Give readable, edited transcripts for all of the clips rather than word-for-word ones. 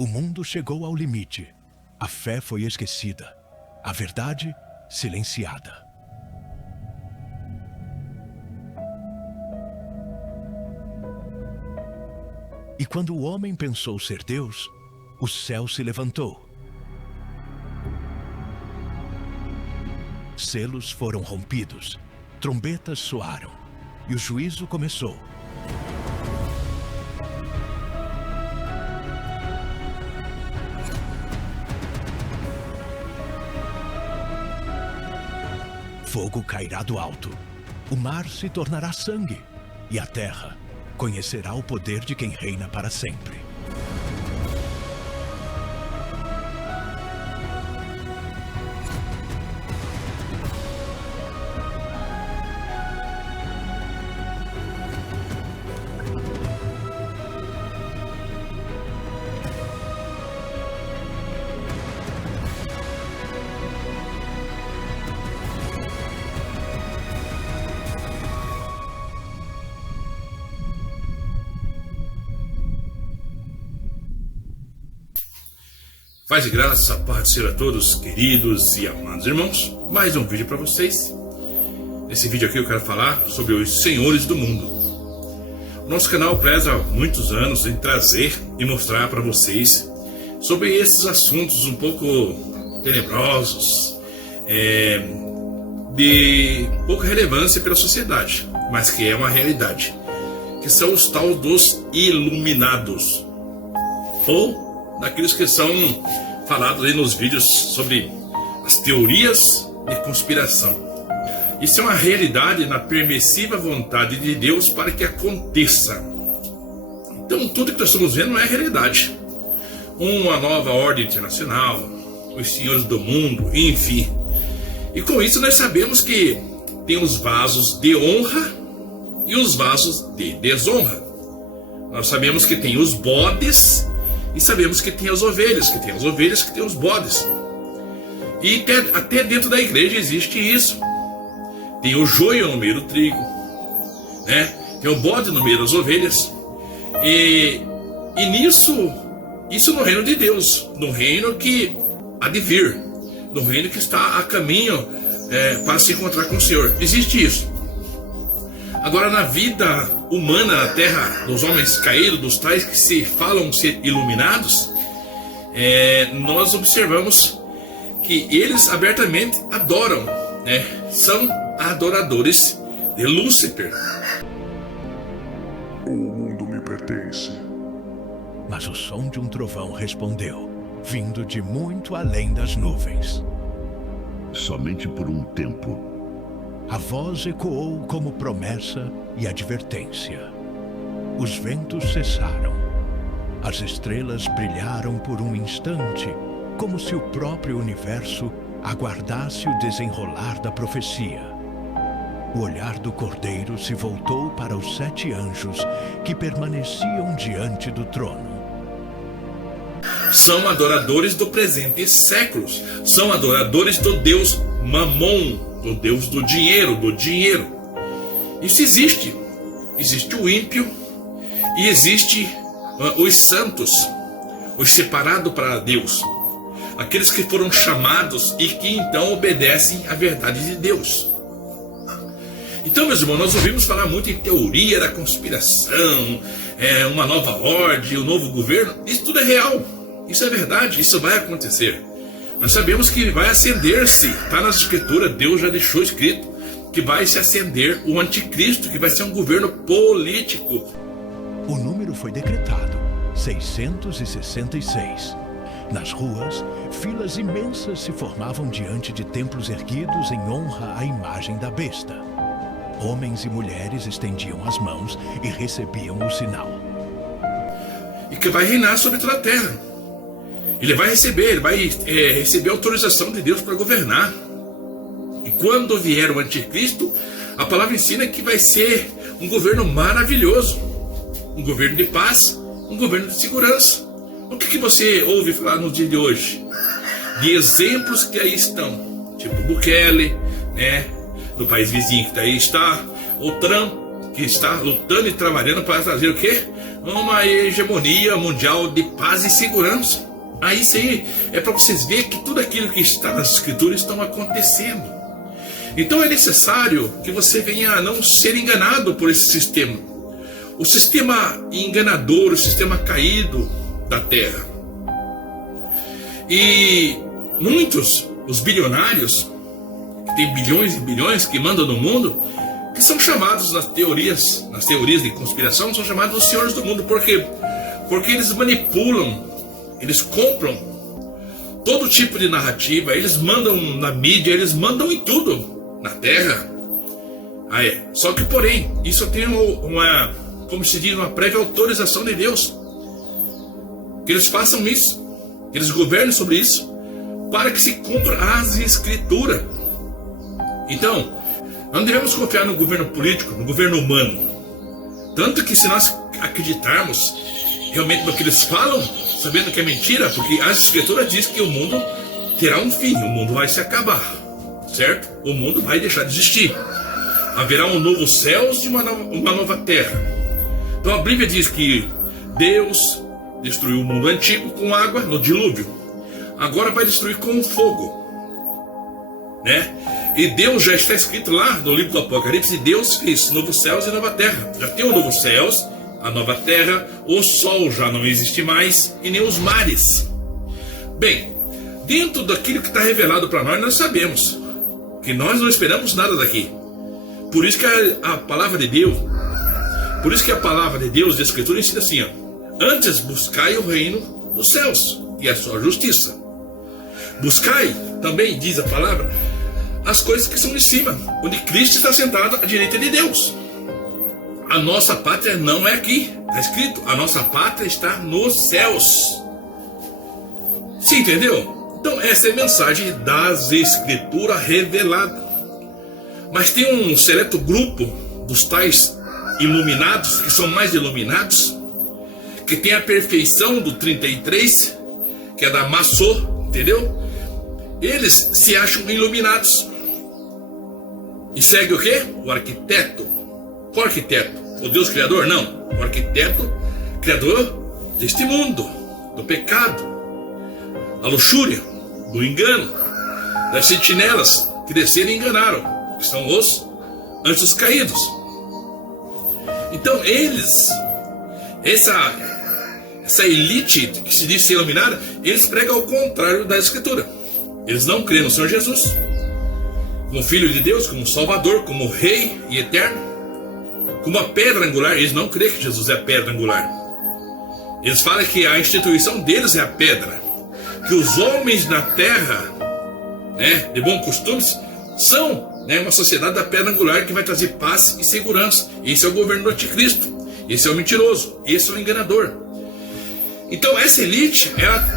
O mundo chegou ao limite. A fé foi esquecida. A verdade, silenciada. E quando o homem pensou ser Deus, o céu se levantou. Selos foram rompidos, trombetas soaram, e o juízo começou. Fogo cairá do alto, o mar se tornará sangue, e a terra conhecerá o poder de quem reina para sempre. Paz e graça, paz do Senhor a todos, queridos e amados irmãos. Mais um vídeo para vocês. Nesse vídeo aqui eu quero falar sobre os senhores do mundo. O nosso canal preza há muitos anos em trazer e mostrar para vocês sobre esses assuntos um pouco tenebrosos, de pouca relevância pela sociedade, mas que é uma realidade, que são os tal dos iluminados, ou daqueles que são falados aí nos vídeos sobre as teorias de conspiração. Isso é uma realidade na permissiva vontade de Deus para que aconteça. Então tudo que nós estamos vendo não é realidade. Uma nova ordem internacional, os senhores do mundo, enfim. E com isso nós sabemos que tem os vasos de honra e os vasos de desonra. Nós sabemos que tem os bodes e sabemos que tem as ovelhas, que tem os bodes. E até dentro da igreja existe isso. Tem o joio no meio do trigo, né? Tem o bode no meio das ovelhas. E nisso, isso no reino de Deus, no reino que há de vir, no reino que está a caminho para se encontrar com o Senhor. Existe isso. Agora, na vida humana, na terra dos homens caídos, dos tais que se falam ser iluminados, nós observamos que eles abertamente adoram, né? São adoradores de Lúcifer. O mundo me pertence. Mas o som de um trovão respondeu, vindo de muito além das nuvens. Somente por um tempo. A voz ecoou como promessa e advertência. Os ventos cessaram. As estrelas brilharam por um instante, como se o próprio universo aguardasse o desenrolar da profecia. O olhar do Cordeiro se voltou para os 7 anjos que permaneciam diante do trono. São adoradores do presente séculos. São adoradores do Deus Mamon, do Deus do dinheiro, Isso existe. Existe o ímpio e existe os santos, os separados para Deus, aqueles que foram chamados e que então obedecem à verdade de Deus. Então, meus irmãos, nós ouvimos falar muito em teoria da conspiração, uma nova ordem, um novo governo. Isso tudo é real, isso é verdade, isso vai acontecer. Nós sabemos que vai acender-se, está nas escrituras, Deus já deixou escrito, que vai se acender o anticristo, que vai ser um governo político. O número foi decretado, 666. Nas ruas, filas imensas se formavam diante de templos erguidos em honra à imagem da besta. Homens e mulheres estendiam as mãos e recebiam o sinal. E que vai reinar sobre toda a terra. Ele vai receber a autorização de Deus para governar. E quando vier o anticristo, a palavra ensina que vai ser um governo maravilhoso, um governo de paz, um governo de segurança. O que você ouve falar no dia de hoje? De exemplos que aí estão, tipo Bukele, né, do país vizinho que daí está, o Trump, que está lutando e trabalhando para trazer o quê? uma hegemonia mundial de paz e segurança. Aí sim, é para vocês verem que tudo aquilo que está nas escrituras estão acontecendo. Então é necessário que você venha a não ser enganado por esse sistema. O sistema enganador, o sistema caído da terra. E muitos, os bilionários, que tem bilhões e bilhões que mandam no mundo, que são chamados nas teorias de conspiração, são chamados os senhores do mundo. Por quê? Porque eles manipulam, eles compram todo tipo de narrativa, eles mandam na mídia, eles mandam em tudo na terra. Só que, porém, isso tem uma, como se diz, uma prévia autorização de Deus. Que eles façam isso, que eles governem sobre isso, para que se cumpra as escrituras. Então, não devemos confiar no governo político, no governo humano. Tanto que se nós acreditarmos realmente no que eles falam, sabendo que é mentira, porque as escrituras dizem que o mundo terá um fim, o mundo vai se acabar, certo? O mundo vai deixar de existir. Haverá um novo céus e uma nova terra. Então a Bíblia diz que Deus destruiu o mundo antigo com água no dilúvio. Agora vai destruir com fogo, né? E Deus já está escrito lá no livro do Apocalipse, Deus fez novos céus e nova terra. Já tem os novos céus, a nova terra, o sol já não existe mais e nem os mares. Bem, dentro daquilo que está revelado para nós, nós sabemos que nós não esperamos nada daqui. Por isso que a palavra de Deus, de Escritura ensina assim, antes buscai o reino dos céus e a sua justiça. Buscai, também diz a palavra, as coisas que são de cima, onde Cristo está sentado à direita de Deus. A nossa pátria não é aqui, está escrito, a nossa pátria está nos céus. Você entendeu? Então essa é a mensagem das Escrituras reveladas. Mas tem um seleto grupo dos tais iluminados, que são mais iluminados, que tem a perfeição do 33, que é da Maçô, entendeu? Eles se acham iluminados. E segue o quê? O arquiteto. Qual arquiteto? O Deus Criador? Não. O arquiteto criador deste mundo, do pecado, a luxúria, do engano, das sentinelas que desceram e enganaram, que são os anjos caídos. Então eles, essa elite que se diz ser iluminada, eles pregam ao contrário da Escritura. Eles não creem no Senhor Jesus como Filho de Deus, como Salvador, como Rei e Eterno, como a pedra angular. Eles não creem que Jesus é a pedra angular. Eles falam que a instituição deles é a pedra, que os homens na terra, né, de bons costumes, são, né, uma sociedade da pedra angular que vai trazer paz e segurança. Esse é o governo do anticristo, esse é o mentiroso, esse é o enganador. Então essa elite,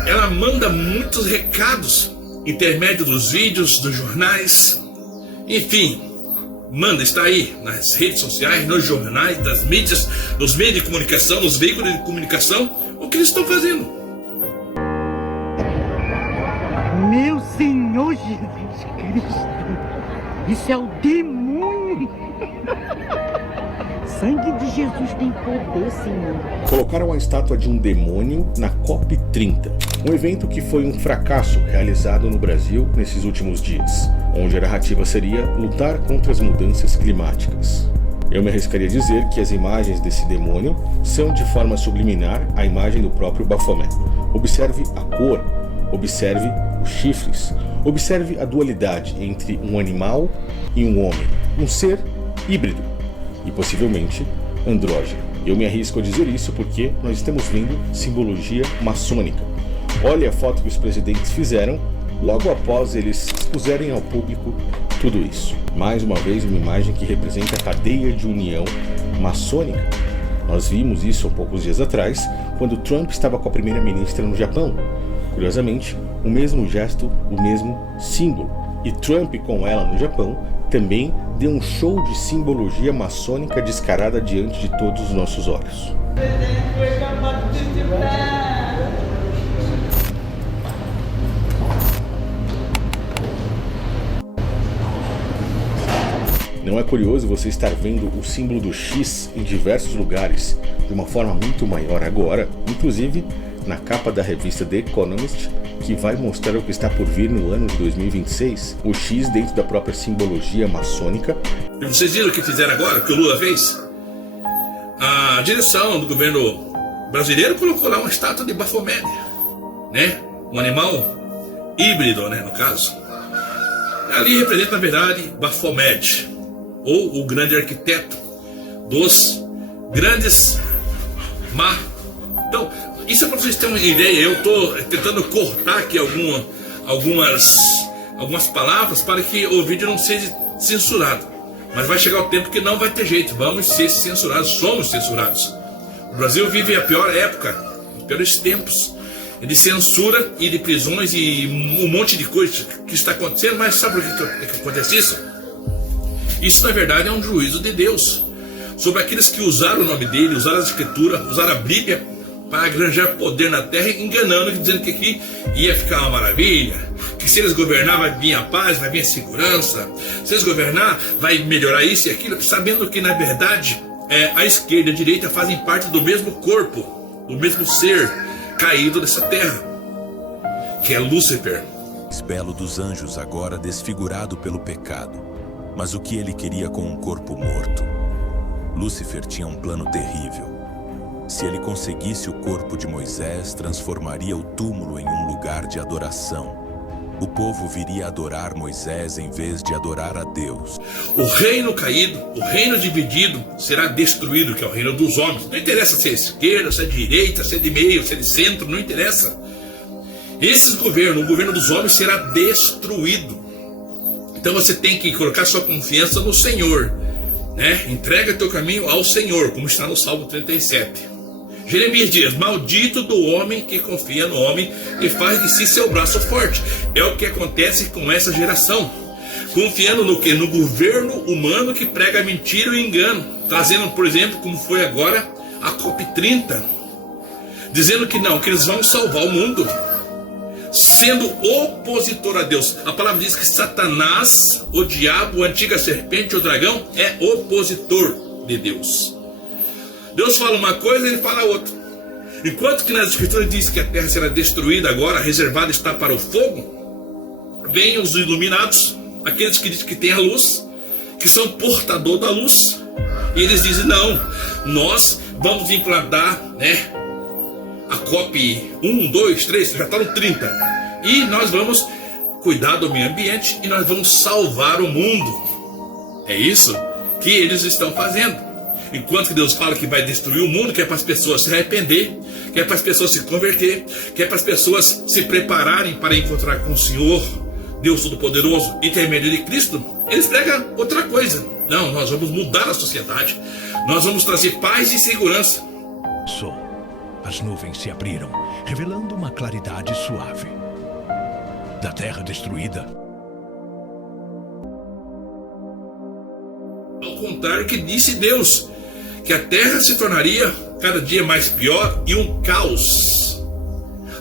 ela manda muitos recados, intermédio dos vídeos, dos jornais, enfim, manda, está aí nas redes sociais, nos jornais, das mídias, nos meios de comunicação, nos veículos de comunicação, o que eles estão fazendo. Meu Senhor Jesus Cristo, isso é o demônio. Sangue de Jesus tem poder, Senhor. Colocaram a estátua de um demônio na COP30, um evento que foi um fracasso realizado no Brasil nesses últimos dias, onde a narrativa seria lutar contra as mudanças climáticas. Eu me arriscaria a dizer que as imagens desse demônio são de forma subliminar a imagem do próprio Baphomet. Observe a cor, observe os chifres, observe a dualidade entre um animal e um homem, um ser híbrido e possivelmente andrógeno. Eu me arrisco a dizer isso porque nós estamos vendo simbologia maçônica. Olha a foto que os presidentes fizeram logo após eles expuserem ao público tudo isso. Mais uma vez, uma imagem que representa a cadeia de união maçônica. Nós vimos isso há poucos dias atrás, quando Trump estava com a primeira-ministra no Japão. Curiosamente, o mesmo gesto, o mesmo símbolo. E Trump com ela no Japão também deu um show de simbologia maçônica descarada diante de todos os nossos olhos. Não é curioso você estar vendo o símbolo do X em diversos lugares, de uma forma muito maior agora, inclusive na capa da revista The Economist, que vai mostrar o que está por vir no ano de 2026, o X dentro da própria simbologia maçônica. E vocês viram o que fizeram agora, que o Lula fez? A direção do governo brasileiro colocou lá uma estátua de Baphomet, né? Um animal híbrido, né, no caso. Ali representa, na verdade, Baphomet, ou o grande arquiteto dos grandes mar. Então, isso é para vocês terem uma ideia. Eu estou tentando cortar aqui algumas palavras para que o vídeo não seja censurado. Mas vai chegar o tempo que não vai ter jeito. Vamos ser censurados, somos censurados. O Brasil vive a pior época, os piores tempos de censura e de prisões e um monte de coisa que está acontecendo. Mas sabe por que acontece isso? Isso, na verdade, é um juízo de Deus sobre aqueles que usaram o nome dele, usaram a Escritura, usaram a Bíblia para granjar poder na terra, enganando, dizendo que aqui ia ficar uma maravilha, que se eles governar vai vir a paz, vai vir a segurança, se eles governar vai melhorar isso e aquilo, sabendo que, na verdade, a esquerda e a direita fazem parte do mesmo corpo, do mesmo ser caído dessa terra, que é Lúcifer. Belo dos anjos, agora desfigurado pelo pecado, mas o que ele queria com um corpo morto? Lúcifer tinha um plano terrível. Se ele conseguisse o corpo de Moisés, transformaria o túmulo em um lugar de adoração. O povo viria adorar Moisés em vez de adorar a Deus. O reino caído, o reino dividido será destruído, que é o reino dos homens. Não interessa se é esquerda, se é direita, se é de meio, se é de centro, não interessa. Esses governos, o governo dos homens será destruído. Então você tem que colocar sua confiança no Senhor, né? Entrega teu caminho ao Senhor, como está no Salmo 37. Jeremias diz: maldito do homem que confia no homem e faz de si seu braço forte. É o que acontece com essa geração, confiando no que? No governo humano que prega mentira e engano, trazendo, por exemplo, como foi agora a COP30, dizendo que não, que eles vão salvar o mundo, sendo opositor a Deus. A palavra diz que Satanás, o diabo, a antiga serpente, o dragão, é opositor de Deus. Deus fala uma coisa e ele fala outra. Enquanto que nas escrituras diz que a terra será destruída agora, reservada está para o fogo, vêm os iluminados, aqueles que dizem que têm a luz, que são portador da luz, e eles dizem: não, nós vamos implantar, né, a COP 1, 2, 3, já está no 30, e nós vamos cuidar do meio ambiente e nós vamos salvar o mundo. É isso que eles estão fazendo. Enquanto que Deus fala que vai destruir o mundo, que é para as pessoas se arrepender, que é para as pessoas se converter, que é para as pessoas se prepararem para encontrar com o Senhor, Deus Todo-Poderoso, intermédio de Cristo, eles pregam outra coisa. Não, nós vamos mudar a sociedade, nós vamos trazer paz e segurança. As nuvens se abriram, revelando uma claridade suave. Da terra destruída, ao contrário que disse Deus, que a terra se tornaria cada dia mais pior e um caos.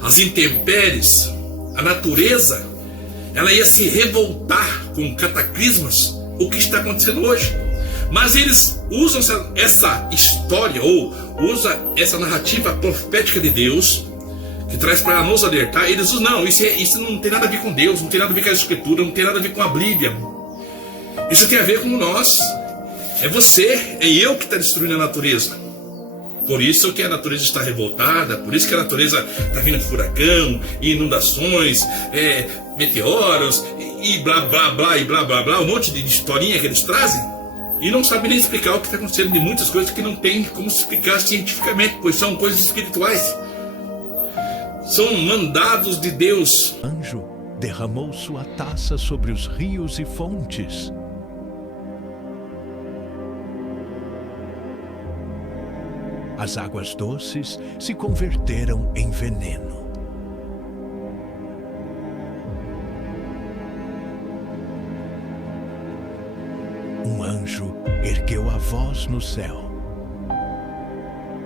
As intempéries, a natureza, ela ia se revoltar com cataclismas, o que está acontecendo hoje. Mas eles usam essa história, ou usam essa narrativa profética de Deus, que traz para nos alertar. Eles dizem: não, isso não tem nada a ver com Deus, não tem nada a ver com a Escritura, não tem nada a ver com a Bíblia. Isso tem a ver com nós. É você, é eu que está destruindo a natureza. Por isso que a natureza está revoltada, por isso que a natureza está vindo furacão, inundações, meteoros, e blá blá blá, e blá blá blá, um monte de historinha que eles trazem, e não sabem nem explicar o que está acontecendo de muitas coisas que não tem como explicar cientificamente, pois são coisas espirituais. São mandados de Deus. O anjo derramou sua taça sobre os rios e fontes. As águas doces se converteram em veneno. Um anjo ergueu a voz no céu.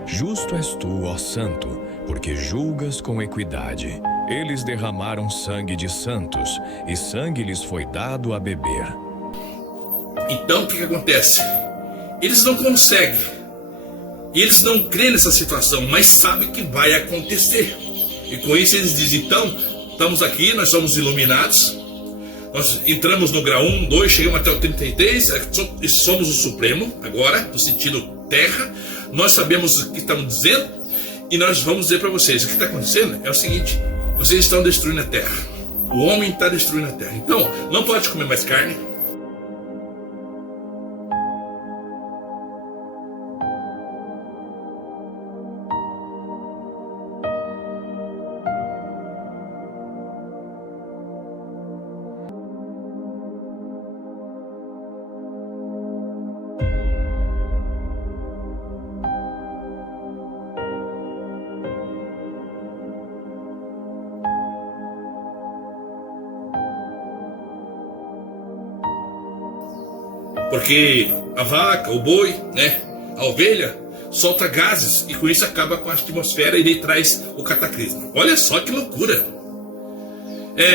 Justo és tu, ó Santo, porque julgas com equidade. Eles derramaram sangue de santos, e sangue lhes foi dado a beber. Então o que acontece? Eles não conseguem. Eles não creem nessa situação, mas sabem que vai acontecer. E com isso eles dizem, então, estamos aqui, nós somos iluminados. Nós entramos no grau 1, 2, chegamos até o 33, somos o Supremo, agora, no sentido terra. Nós sabemos o que estamos dizendo e nós vamos dizer para vocês, o que está acontecendo é o seguinte, vocês estão destruindo a terra. O homem está destruindo a terra. Então, não pode comer mais carne. Porque a vaca, o boi, né, a ovelha, solta gases e com isso acaba com a atmosfera e ele traz o cataclisma. Olha só que loucura.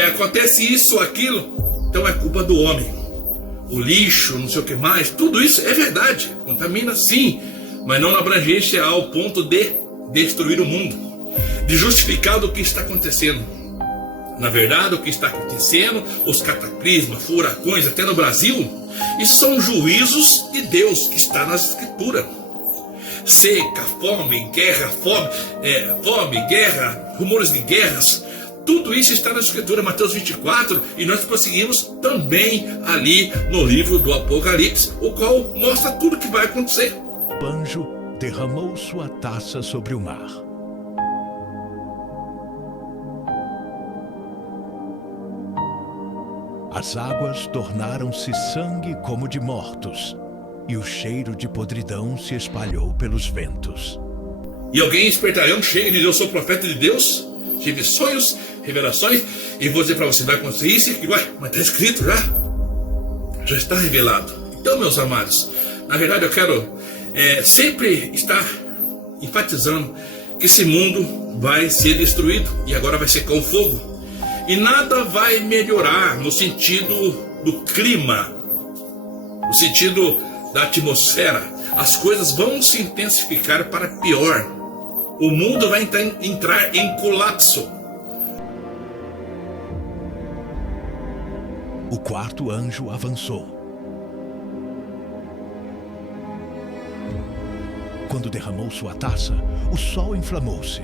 Acontece isso, aquilo, então é culpa do homem. O lixo, não sei o que mais, tudo isso é verdade. Contamina sim, mas não na abrangência ao ponto de destruir o mundo. De justificar do que está acontecendo. Na verdade, o que está acontecendo, os cataclismas, furacões, até no Brasil, isso são juízos de Deus que está na Escritura. Seca, fome, guerra, fome, guerra, rumores de guerras, tudo isso está na Escritura, Mateus 24, e nós prosseguimos também ali no livro do Apocalipse, o qual mostra tudo que vai acontecer. O anjo derramou sua taça sobre o mar. As águas tornaram-se sangue como de mortos, e o cheiro de podridão se espalhou pelos ventos. E alguém espertalhão chega e diz, eu sou profeta de Deus, tive sonhos, revelações, e vou dizer para você, vai acontecer isso, e ué, mas está escrito já está revelado. Então, meus amados, na verdade eu quero sempre estar enfatizando que esse mundo vai ser destruído, e agora vai ser com fogo. E nada vai melhorar no sentido do clima, no sentido da atmosfera. As coisas vão se intensificar para pior. O mundo vai entrar em colapso. O quarto anjo avançou. Quando derramou sua taça, o sol inflamou-se.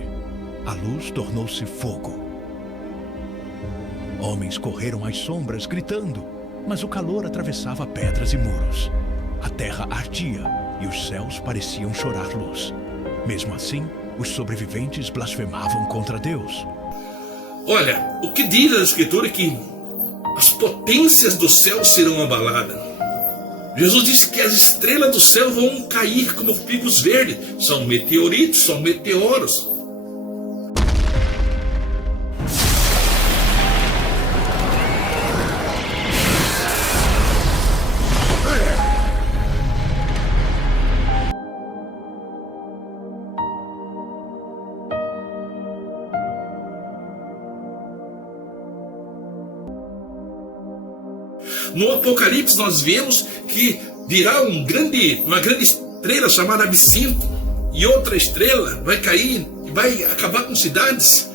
A luz tornou-se fogo. Homens correram às sombras gritando, mas o calor atravessava pedras e muros. A terra ardia e os céus pareciam chorar luz. Mesmo assim, os sobreviventes blasfemavam contra Deus. Olha, o que diz a Escritura é que as potências do céu serão abaladas. Jesus disse que as estrelas do céu vão cair como figos verdes. São meteoritos, são meteoros. No Apocalipse nós vemos que virá uma grande estrela chamada Absinto, e outra estrela vai cair e vai acabar com cidades.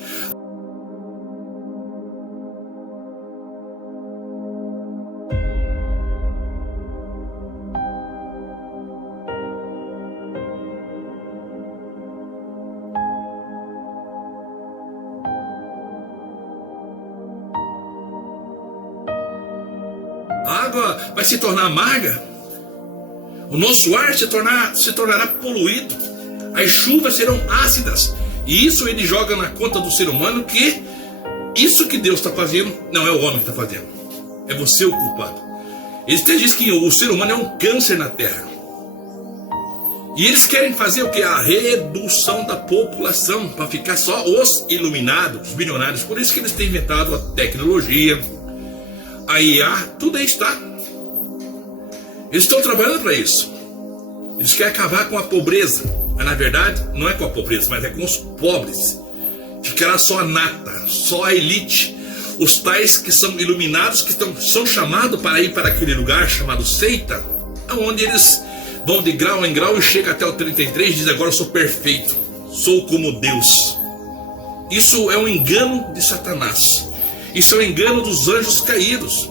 A água vai se tornar amarga, o nosso ar se tornará poluído, as chuvas serão ácidas, e isso ele joga na conta do ser humano, que isso que Deus está fazendo não é o homem que está fazendo, é você o culpado. Eles até dizem que o ser humano é um câncer na terra, e eles querem fazer o que? A redução da população, para ficar só os iluminados, os bilionários. Por isso que eles têm inventado a tecnologia, a IA, tudo aí está. Eles estão trabalhando para isso. Eles querem acabar com a pobreza, mas na verdade não é com a pobreza, mas é com os pobres. Ficará só a nata, só a elite. os tais que são iluminados, que são chamados para ir para aquele lugar chamado seita, onde eles vão de grau em grau e chega até o 33 e diz: agora eu sou perfeito, sou como Deus. Isso é um engano de Satanás. Isso é um engano dos anjos caídos.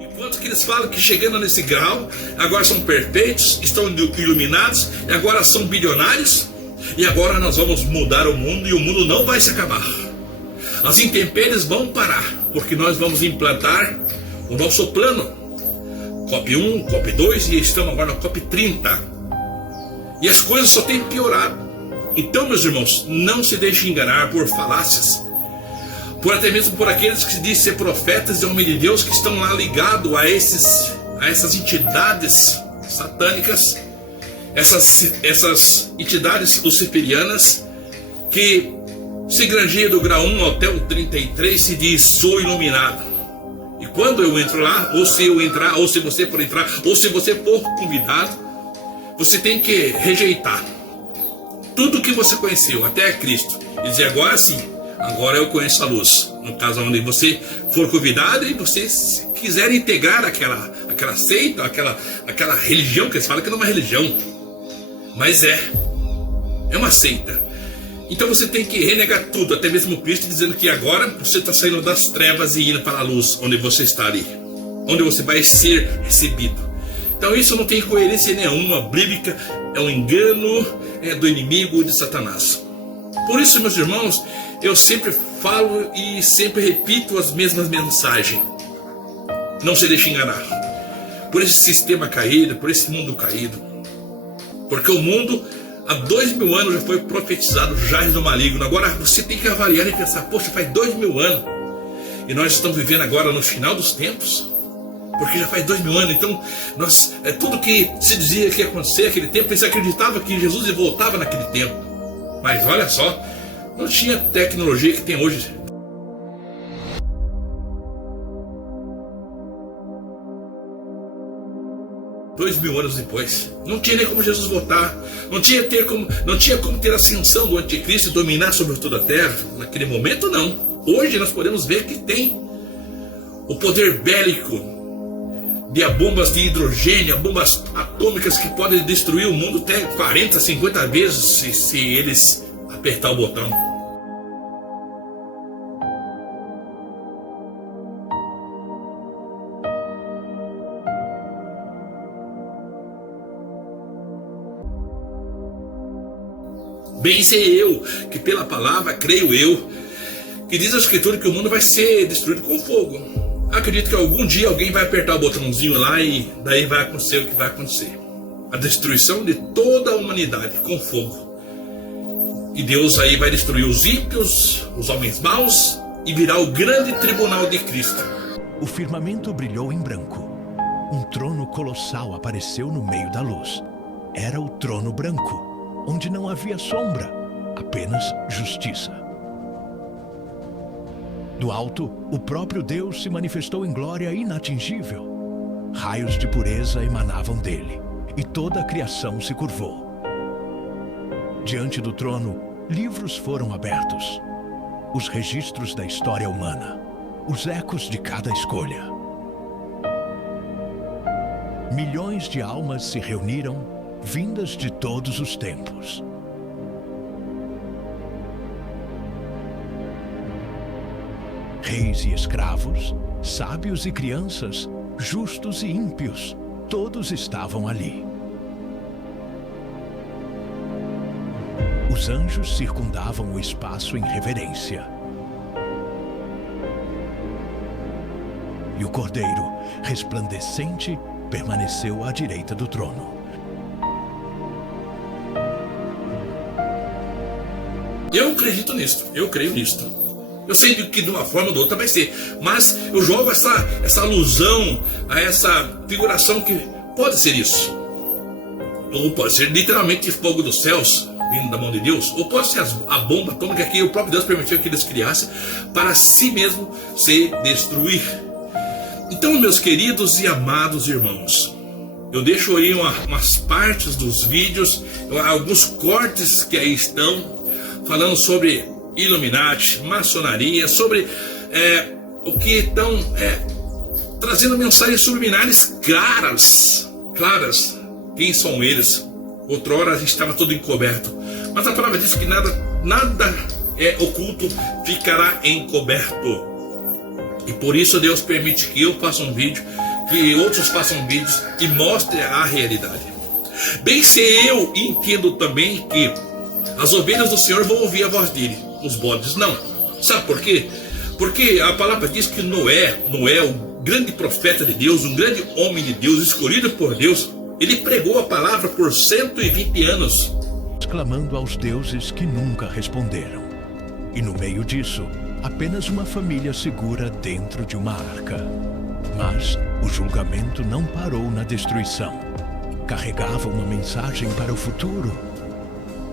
Enquanto que eles falam que chegando nesse grau, agora são perfeitos, estão iluminados, e agora são bilionários, e agora nós vamos mudar o mundo e o mundo não vai se acabar. As intempéries vão parar, porque nós vamos implantar o nosso plano. COP1, COP2 e estamos agora na COP30. E as coisas só têm piorado. Então, meus irmãos, não se deixem enganar por falácias, por até mesmo por aqueles que se dizem ser profetas e homens de Deus, que estão lá ligados a essas entidades satânicas, essas entidades luciferianas, que se granjeia do grau 1 até o 33, se diz: sou iluminado. E quando eu entro lá, ou se eu entrar, ou se você for entrar, ou se você for convidado, você tem que rejeitar tudo que você conheceu, até Cristo, e dizer: agora sim, agora eu conheço a luz. No caso onde você for convidado e você quiser integrar aquela seita, aquela religião, que eles falam que não é uma religião, mas é uma seita. Então você tem que renegar tudo, até mesmo Cristo, dizendo que agora você está saindo das trevas e indo para a luz, onde você está ali, onde você vai ser recebido. Então isso não tem coerência nenhuma bíblica, é um engano do inimigo de Satanás. Por isso, meus irmãos, eu sempre falo e sempre repito as mesmas mensagens. Não se deixe enganar por esse sistema caído, por esse mundo caído. Porque o mundo, há 2000 anos, já foi profetizado, já no maligno. Agora você tem que avaliar e pensar: poxa, faz 2000 anos. E nós estamos vivendo agora no final dos tempos. Porque já faz 2000 anos, então tudo que se dizia que ia acontecer naquele tempo, eles acreditavam que Jesus voltava naquele tempo. Mas olha só, não tinha tecnologia que tem hoje. Dois mil anos depois, não tinha nem como Jesus voltar, não tinha como ter a ascensão do anticristo e dominar sobre toda a terra. Naquele momento não. Hoje nós podemos ver que tem o poder bélico de bombas de hidrogênio, bombas atômicas que podem destruir o mundo até 40, 50 vezes se eles apertar o botão. Bem sei eu, que pela palavra creio eu, que diz a Escritura que o mundo vai ser destruído com fogo. Acredito que algum dia alguém vai apertar o botãozinho lá e daí vai acontecer o que vai acontecer. A destruição de toda a humanidade com fogo. E Deus aí vai destruir os ímpios, os homens maus, e virá o grande tribunal de Cristo. O firmamento brilhou em branco. Um trono colossal apareceu no meio da luz. Era o trono branco, onde não havia sombra, apenas justiça. Do alto, o próprio Deus se manifestou em glória inatingível. Raios de pureza emanavam dele, e toda a criação se curvou. Diante do trono, livros foram abertos. Os registros da história humana, os ecos de cada escolha. Milhões de almas se reuniram, vindas de todos os tempos. Reis e escravos, sábios e crianças, justos e ímpios, todos estavam ali. Os anjos circundavam o espaço em reverência. E o Cordeiro, resplandecente, permaneceu à direita do trono. Eu acredito nisto, eu creio nisto. Eu sei que de uma forma ou de outra vai ser, mas eu jogo essa alusão a essa figuração que pode ser isso. Ou pode ser literalmente fogo dos céus, vindo da mão de Deus, ou pode ser a bomba atômica que o próprio Deus permitiu que eles criassem para si mesmo se destruir. Então, meus queridos e amados irmãos, Eu deixo aí umas partes dos vídeos, alguns cortes que aí estão, falando sobre Illuminati, maçonaria, sobre o que estão trazendo mensagens subliminares claras. Quem são eles? Outrora a gente estava todo encoberto, mas a palavra diz que nada oculto ficará encoberto. E por isso Deus permite que eu faça um vídeo, que outros façam vídeos e mostrem a realidade. Bem, se eu entendo também que as ovelhas do Senhor vão ouvir a voz dele, os bodes não. Sabe por quê? Porque a palavra diz que Noé, o grande profeta de Deus, um grande homem de Deus, escolhido por Deus, ele pregou a palavra por 120 anos. Clamando aos deuses que nunca responderam. E no meio disso, apenas uma família segura dentro de uma arca. Mas o julgamento não parou na destruição. Carregava uma mensagem para o futuro.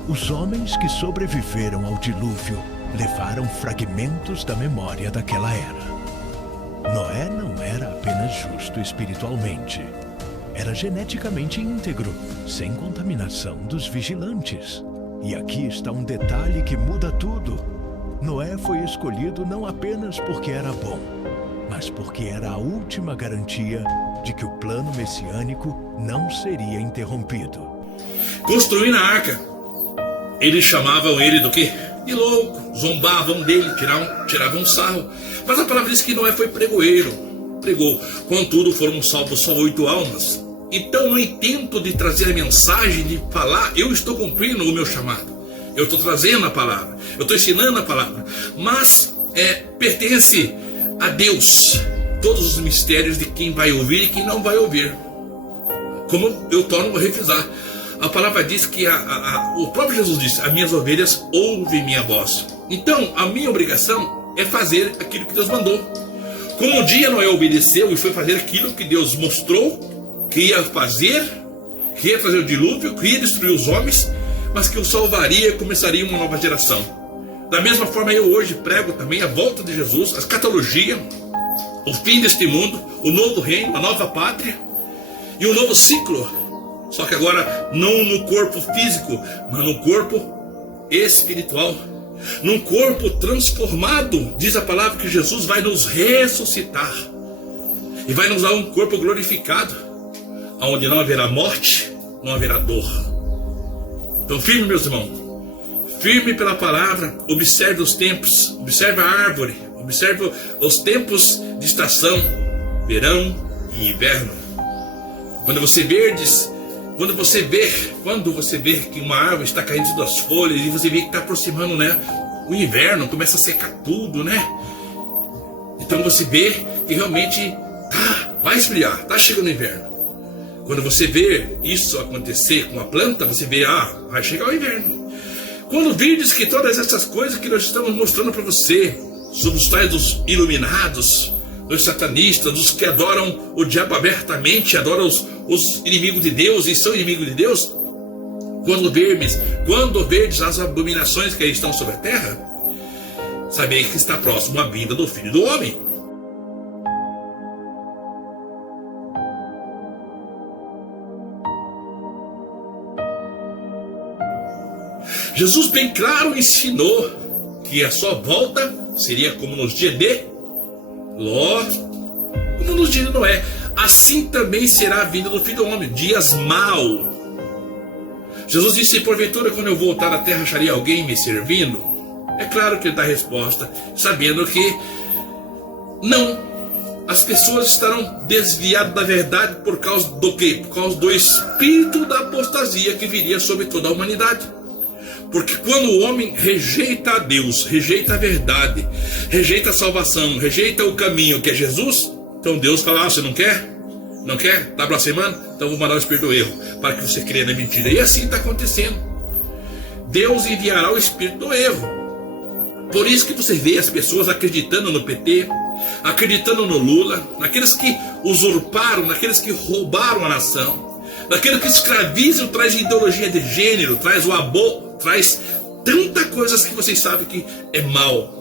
Os homens que sobreviveram ao dilúvio levaram fragmentos da memória daquela era. Noé não era apenas justo espiritualmente. Era geneticamente íntegro, sem contaminação dos vigilantes. E aqui está um detalhe que muda tudo. Noé foi escolhido não apenas porque era bom, mas porque era a última garantia de que o plano messiânico não seria interrompido. Construindo a arca, eles chamavam ele do quê? De louco, zombavam dele, tiravam um sarro. Mas a palavra diz que Noé foi pregoeiro, pregou. Contudo, foram salvos só 8 almas. Então, no intento de trazer a mensagem, de falar, eu estou cumprindo o meu chamado. Eu estou trazendo a palavra, eu estou ensinando a palavra. Mas pertence a Deus todos os mistérios de quem vai ouvir e quem não vai ouvir. Como eu torno a refrisar, a palavra diz que o próprio Jesus disse: as minhas ovelhas ouvem minha voz. Então a minha obrigação é fazer aquilo que Deus mandou. Como um dia Noé obedeceu e foi fazer aquilo que Deus mostrou que ia fazer o dilúvio, que ia destruir os homens, mas que o salvaria e começaria uma nova geração. Da mesma forma, eu hoje prego também a volta de Jesus, a escatologia, o fim deste mundo, o novo reino, a nova pátria e um novo ciclo. Só que agora não no corpo físico, mas no corpo espiritual, num corpo transformado. Diz a palavra que Jesus vai nos ressuscitar e vai nos dar um corpo glorificado, onde não haverá morte, não haverá dor. Então firme, meus irmãos, firme pela palavra. Observe os tempos, observe a árvore, observe os tempos de estação, verão e inverno. Quando você vê que uma árvore está caindo das folhas e você vê que está aproximando, né, o inverno, começa a secar tudo, né? Então você vê que realmente vai esfriar, está chegando o inverno. Quando você vê isso acontecer com a planta, você vê, vai chegar o inverno. Quando virdes que todas essas coisas que nós estamos mostrando para você, sobre os tais dos iluminados, dos satanistas, dos que adoram o abertamente, adoram os inimigos de Deus e são inimigos de Deus, quando verdes as abominações que aí estão sobre a terra, sabei que está próximo a vinda do Filho do Homem. Jesus bem claro ensinou que a sua volta seria como nos dias de Ló, como nos dias de Noé. Assim também será a vinda do Filho do Homem, dias maus. Jesus disse: porventura, quando eu voltar à terra, acharia alguém me servindo? É claro que ele dá a resposta, sabendo que não. As pessoas estarão desviadas da verdade por causa do quê? Por causa do espírito da apostasia que viria sobre toda a humanidade. Porque quando o homem rejeita a Deus, rejeita a verdade, rejeita a salvação, rejeita o caminho que é Jesus, então Deus fala: você não quer? Não quer? Está blasfemando? Então vou mandar o espírito do erro, para que você creia na mentira. E assim está acontecendo. Deus enviará o espírito do erro. Por isso que você vê as pessoas acreditando no PT, acreditando no Lula, naqueles que usurparam, naqueles que roubaram a nação, naqueles que escravizam, traz ideologia de gênero, traz o aborto, traz tantas coisas que vocês sabem que é mal.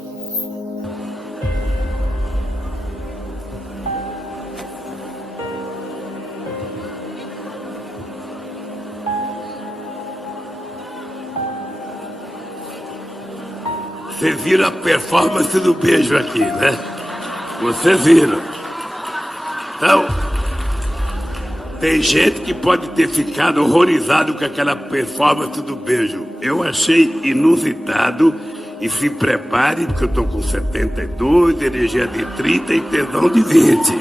Vocês viram a performance do beijo aqui, né? Vocês viram. Então, tem gente que pode ter ficado horrorizado com aquela performance do beijo. Eu achei inusitado e se prepare, porque eu tô com 72, energia de 30 e tesão de 20.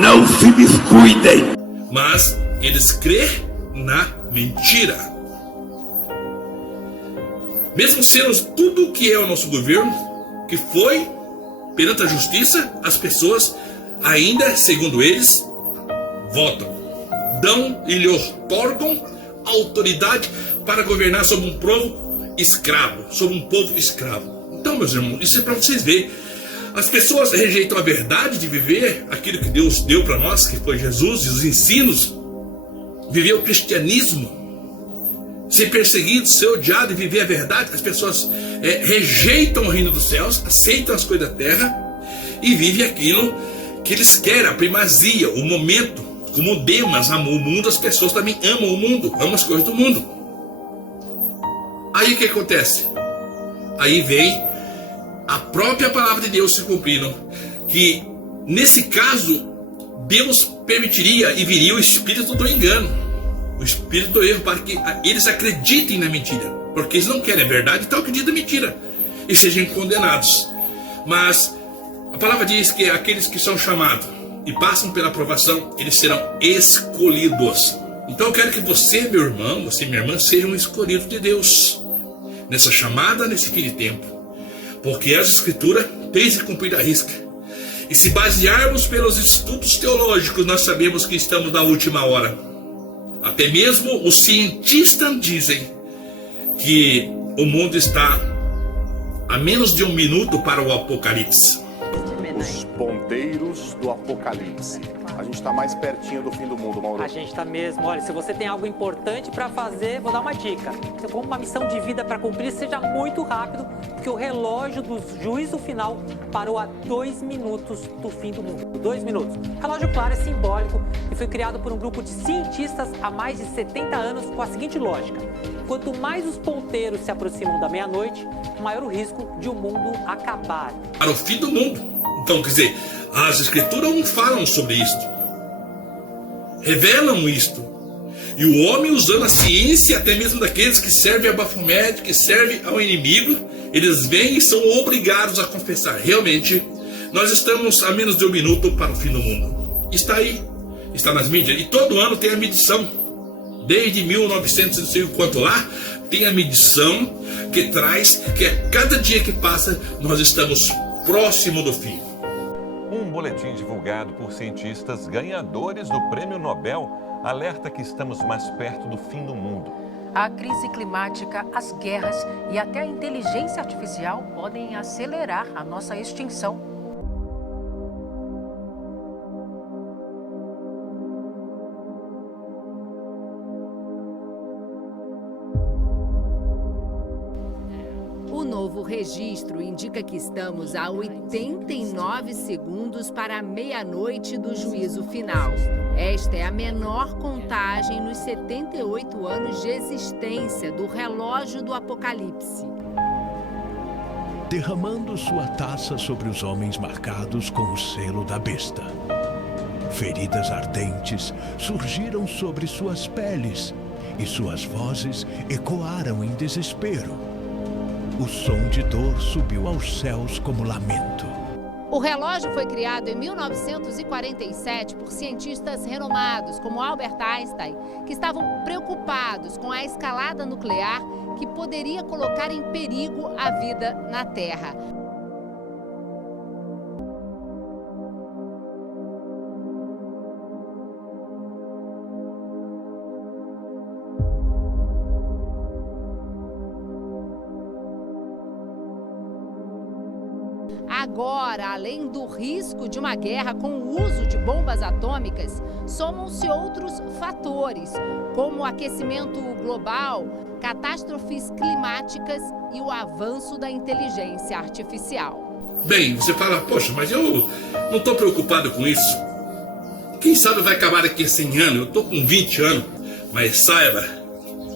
Não se descuidem. Mas eles crêem na mentira. Mesmo sendo tudo o que é o nosso governo, que foi perante a justiça, as pessoas ainda, segundo eles, votam, dão e lhe otorgam autoridade para governar sobre um povo escravo, Então, meus irmãos, isso é para vocês verem. As pessoas rejeitam a verdade de viver aquilo que Deus deu para nós, que foi Jesus e os ensinos, viver o cristianismo, ser perseguido, ser odiado e viver a verdade. As pessoas rejeitam o reino dos céus, aceitam as coisas da terra e vivem aquilo que eles querem, a primazia, o momento. Como Demas amou o mundo, as pessoas também amam o mundo, amam as coisas do mundo. Aí o que acontece? Aí vem a própria palavra de Deus se cumprindo, que nesse caso Deus permitiria e viria o espírito do engano, o espírito do erro, para que eles acreditem na mentira, porque eles não querem a verdade, então acreditam na mentira e sejam condenados. Mas a palavra diz que aqueles que são chamados e passam pela aprovação, eles serão escolhidos. Então eu quero que você, meu irmão, você, minha irmã, sejam escolhidos de Deus nessa chamada, nesse fim de tempo, porque as escrituras têm se cumprido à risca. E se basearmos pelos estudos teológicos, nós sabemos que estamos na última hora. Até mesmo os cientistas dizem que o mundo está a menos de 1 minuto para o apocalipse. Os ponteiros do apocalipse. A gente está mais pertinho do fim do mundo, Mauro. A gente está mesmo. Olha, se você tem algo importante para fazer, vou dar uma dica. Se for uma missão de vida para cumprir, seja muito rápido, porque o relógio do juízo final parou a 2 minutos do fim do mundo. 2 minutos. O relógio, claro, é simbólico e foi criado por um grupo de cientistas há mais de 70 anos com a seguinte lógica: quanto mais os ponteiros se aproximam da meia-noite, maior o risco de o mundo acabar. Para o fim do mundo. Então, quer dizer, as escrituras não falam sobre isto, revelam isto. E o homem, usando a ciência, até mesmo daqueles que servem a Baphomet, que servem ao inimigo, eles vêm e são obrigados a confessar: realmente, nós estamos a menos de 1 minuto para o fim do mundo. Está aí, está nas mídias, e todo ano tem a medição. Desde 1900, não sei o quanto lá, tem a medição que traz que a cada dia que passa, nós estamos próximo do fim. Um boletim divulgado por cientistas ganhadores do Prêmio Nobel alerta que estamos mais perto do fim do mundo. A crise climática, as guerras e até a inteligência artificial podem acelerar a nossa extinção. O novo registro indica que estamos a 89 segundos para a meia-noite do juízo final. Esta é a menor contagem nos 78 anos de existência do relógio do apocalipse. Derramando sua taça sobre os homens marcados com o selo da besta. Feridas ardentes surgiram sobre suas peles e suas vozes ecoaram em desespero. O som de dor subiu aos céus como lamento. O relógio foi criado em 1947 por cientistas renomados como Albert Einstein, que estavam preocupados com a escalada nuclear que poderia colocar em perigo a vida na Terra. Agora, além do risco de uma guerra com o uso de bombas atômicas, somam-se outros fatores, como o aquecimento global, catástrofes climáticas e o avanço da inteligência artificial. Bem, você fala: poxa, mas eu não estou preocupado com isso. Quem sabe vai acabar daqui a 100 anos, eu estou com 20 anos. Mas saiba,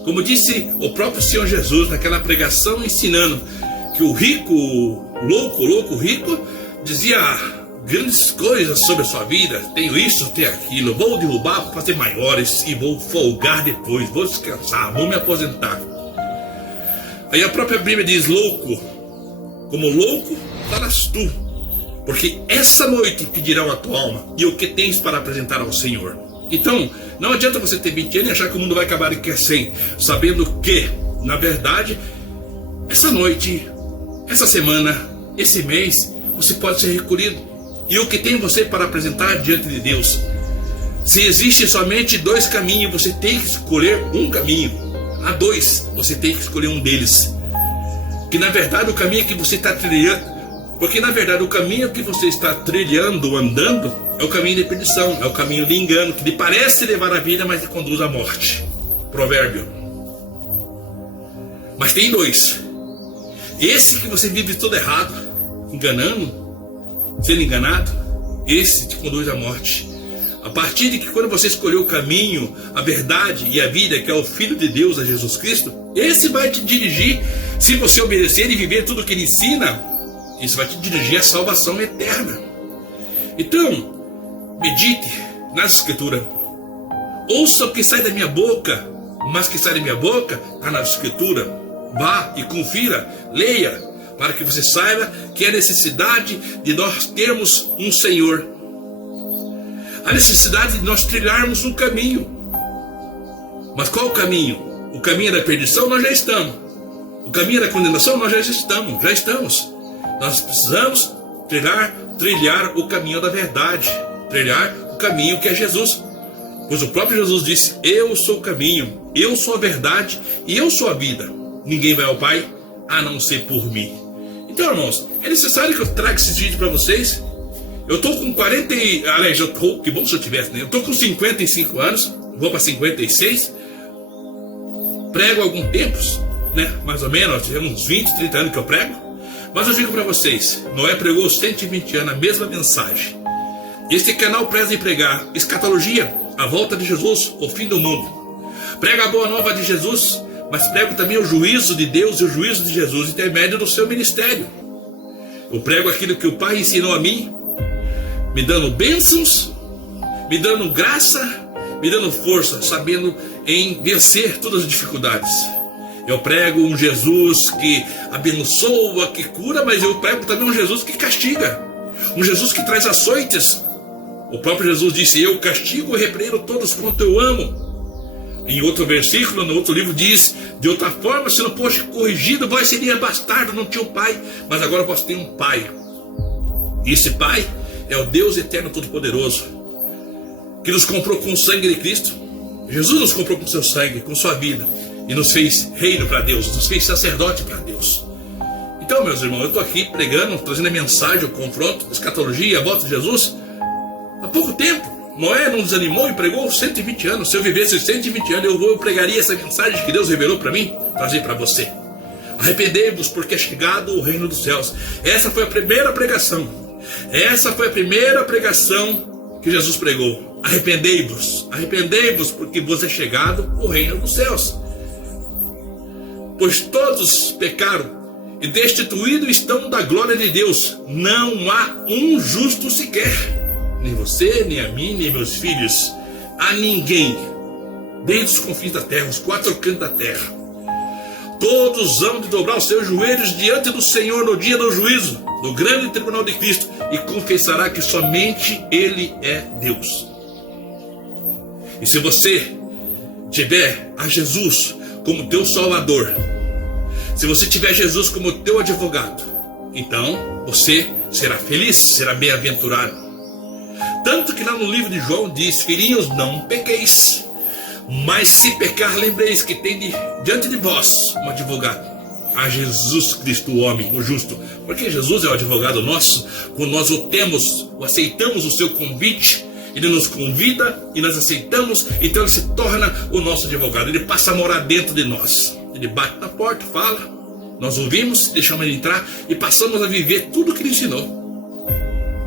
Como disse o próprio Senhor Jesus naquela pregação ensinando que o rico, louco rico, dizia grandes coisas sobre a sua vida. Tenho isso, tenho aquilo, vou derrubar para fazer maiores e vou folgar depois, vou descansar, vou me aposentar. Aí a própria Bíblia diz: louco, como louco estarás tu, porque essa noite pedirão a tua alma e o que tens para apresentar ao Senhor. Então, não adianta você ter 20 anos e achar que o mundo vai acabar e quer 100, sabendo que, na verdade, essa noite, essa semana, esse mês, você pode ser recolhido. E o que tem você para apresentar diante de Deus? Se existe somente 2 caminhos, você tem que escolher um caminho. Há 2, você tem que escolher um deles. Que na verdade o caminho que você está trilhando, porque na verdade o caminho que você está trilhando, andando, é o caminho de perdição, é o caminho de engano, que lhe parece levar a vida, mas lhe conduz à morte. Provérbio. Mas tem 2. Esse que você vive todo errado, enganando, sendo enganado, esse te conduz à morte. A partir de que quando você escolheu o caminho, a verdade e a vida, que é o Filho de Deus, a Jesus Cristo, esse vai te dirigir, se você obedecer e viver tudo o que ele ensina, isso vai te dirigir à salvação eterna. Então, medite nas Escrituras. Ouça o que sai da minha boca, mas o que sai da minha boca está na Escritura. Vá e confira, leia, para que você saiba que é a necessidade de nós termos um Senhor. A necessidade de nós trilharmos um caminho. Mas qual o caminho? O caminho da perdição nós já estamos. O caminho da condenação nós já estamos. Nós precisamos trilhar o caminho da verdade, trilhar o caminho que é Jesus. Pois o próprio Jesus disse: eu sou o caminho, eu sou a verdade e eu sou a vida. Ninguém vai ao Pai a não ser por mim. Então, irmãos, é necessário que eu traga esses vídeos para vocês. Eu estou com 40 e... Aliás, que bom se eu tivesse, né? Eu estou com 55 anos, vou para 56. Prego há alguns tempos, né? Mais ou menos, uns 20, 30 anos que eu prego. Mas eu digo para vocês, Noé pregou 120 anos a mesma mensagem. Este canal preza em pregar escatologia, a volta de Jesus, o fim do mundo. Prega a boa nova de Jesus, mas prego também o juízo de Deus e o juízo de Jesus, intermédio do seu ministério. Eu prego aquilo que o Pai ensinou a mim, me dando bênçãos, me dando graça, me dando força, sabendo em vencer todas as dificuldades. Eu prego um Jesus que abençoa, que cura, mas eu prego também um Jesus que castiga, um Jesus que traz açoites. O próprio Jesus disse: eu castigo e repreendo todos quanto eu amo. Em outro versículo, no outro livro diz: de outra forma, se não fosse corrigido, vós seria bastardo, não tinha um pai, mas agora vós tem um pai. E esse pai é o Deus eterno todo-poderoso, que nos comprou com o sangue de Cristo. Jesus nos comprou com seu sangue, com sua vida, e nos fez reino para Deus, nos fez sacerdote para Deus. Então, meus irmãos, eu estou aqui pregando, trazendo a mensagem, o confronto, a escatologia, a volta de Jesus, há pouco tempo. Noé não desanimou e pregou 120 anos. Se eu vivesse 120 anos, eu pregaria essa mensagem que Deus revelou para mim, trazer para você. Arrependei-vos, porque é chegado o reino dos céus. Essa foi a primeira pregação. Essa foi a primeira pregação que Jesus pregou. Arrependei-vos, porque vos é chegado o reino dos céus. Pois todos pecaram e destituídos estão da glória de Deus. Não há um justo sequer. Nem você, nem a mim, nem meus filhos. A ninguém. Desde os confins da terra, os 4 cantos da terra. Todos hão de dobrar os seus joelhos diante do Senhor no dia do juízo, no grande tribunal de Cristo, e confessará que somente Ele é Deus. E se você tiver a Jesus como teu Salvador, se você tiver Jesus como teu advogado, então você será feliz, será bem-aventurado. Tanto que lá no livro de João diz: filhinhos, não pequeis, mas se pecar, lembreis que tem diante de vós um advogado, a Jesus Cristo, o homem, o justo. Porque Jesus é o advogado nosso. Quando nós aceitamos o seu convite, Ele nos convida e nós aceitamos, então Ele se torna o nosso advogado. Ele passa a morar dentro de nós. Ele bate na porta, fala, nós ouvimos, deixamos Ele entrar e passamos a viver tudo o que Ele ensinou,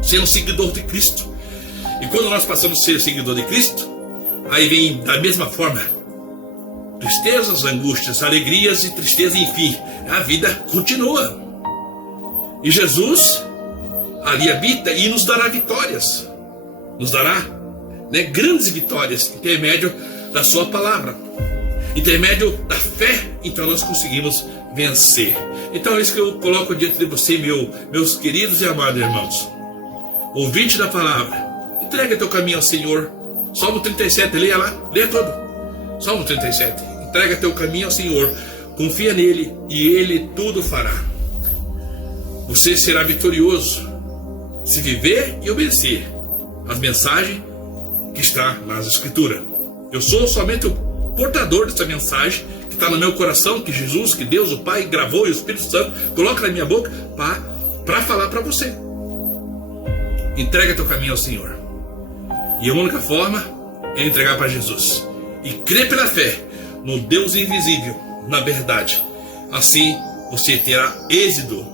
ser um seguidor de Cristo. E quando nós passamos a ser seguidor de Cristo, aí vem da mesma forma tristezas, angústias, alegrias e tristeza, enfim, a vida continua. E Jesus ali habita e nos dará vitórias. Nos dará, grandes vitórias, intermédio da sua palavra. Intermédio da fé, então nós conseguimos vencer. Então é isso que eu coloco diante de você, meus queridos e amados irmãos. Ouvinte da palavra, entrega teu caminho ao Senhor. Salmo 37, leia lá, leia todo. Salmo 37, entrega teu caminho ao Senhor, confia nele e ele tudo fará. Você será vitorioso se viver e obedecer as mensagens que está nas Escrituras. Eu sou somente o portador dessa mensagem que está no meu coração, que Jesus, que Deus, o Pai, gravou e o Espírito Santo coloca na minha boca para falar para você. Entrega teu caminho ao Senhor. E a única forma é entregar para Jesus. E crer pela fé no Deus invisível, na verdade. Assim você terá êxito.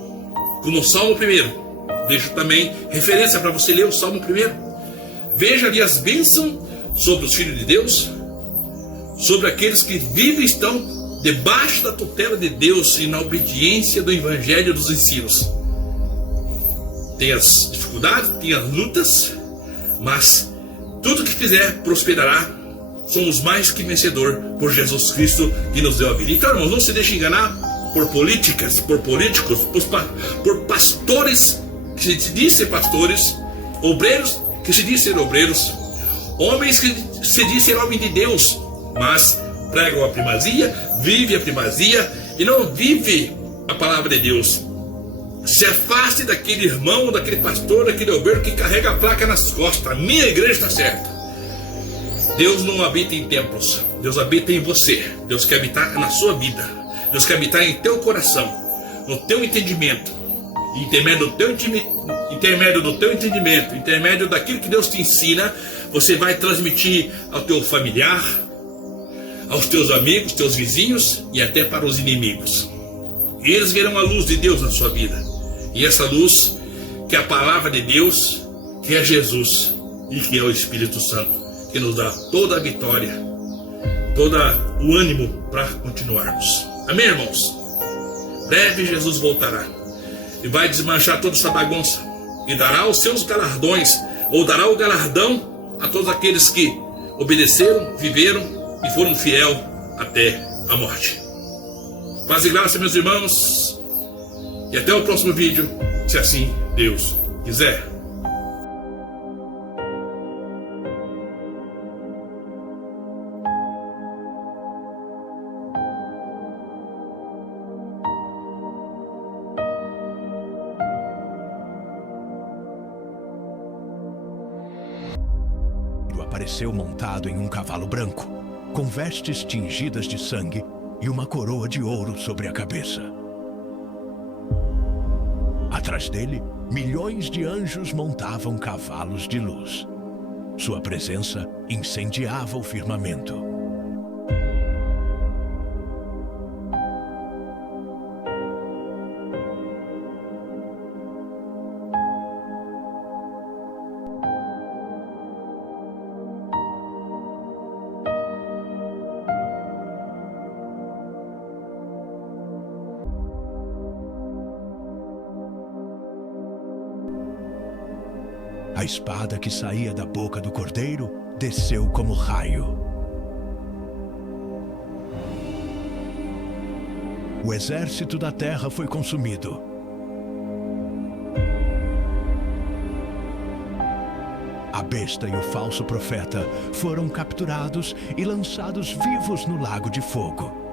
Como o Salmo 1. Deixo também referência para você ler o Salmo 1. Veja ali as bênçãos sobre os filhos de Deus, sobre aqueles que vivem e estão debaixo da tutela de Deus e na obediência do Evangelho dos ensinos. Tem as dificuldades, tem as lutas, mas tudo que fizer prosperará. Somos mais que vencedor por Jesus Cristo que nos deu a vida. Então, irmãos, não se deixe enganar por políticas, por políticos, por pastores que se dizem ser pastores, obreiros que se dizem ser obreiros, homens que se dizem ser homens de Deus, mas pregam a primazia, vive a primazia e não vive a palavra de Deus. Se afaste daquele irmão, daquele pastor, daquele obreiro que carrega a placa nas costas. A minha igreja está certa. Deus não habita em templos, Deus habita em você. Deus quer habitar na sua vida. Deus quer habitar em teu coração, no teu entendimento, intermédio do teu entendimento, intermédio daquilo que Deus te ensina. Você vai transmitir ao teu familiar, aos teus amigos, teus vizinhos e até para os inimigos. E eles verão a luz de Deus na sua vida. E essa luz, que é a palavra de Deus, que é Jesus e que é o Espírito Santo, que nos dá toda a vitória, todo o ânimo para continuarmos. Amém, irmãos? Breve Jesus voltará e vai desmanchar toda essa bagunça e dará os seus galardões, ou dará o galardão a todos aqueles que obedeceram, viveram e foram fiel até a morte. Paz e graça, meus irmãos, e até o próximo vídeo, se assim Deus quiser. Apareceu montado em um cavalo branco, com vestes tingidas de sangue e uma coroa de ouro sobre a cabeça. Atrás dele, milhões de anjos montavam cavalos de luz. Sua presença incendiava o firmamento. A espada que saía da boca do cordeiro desceu como raio. O exército da terra foi consumido. A besta e o falso profeta foram capturados e lançados vivos no lago de fogo.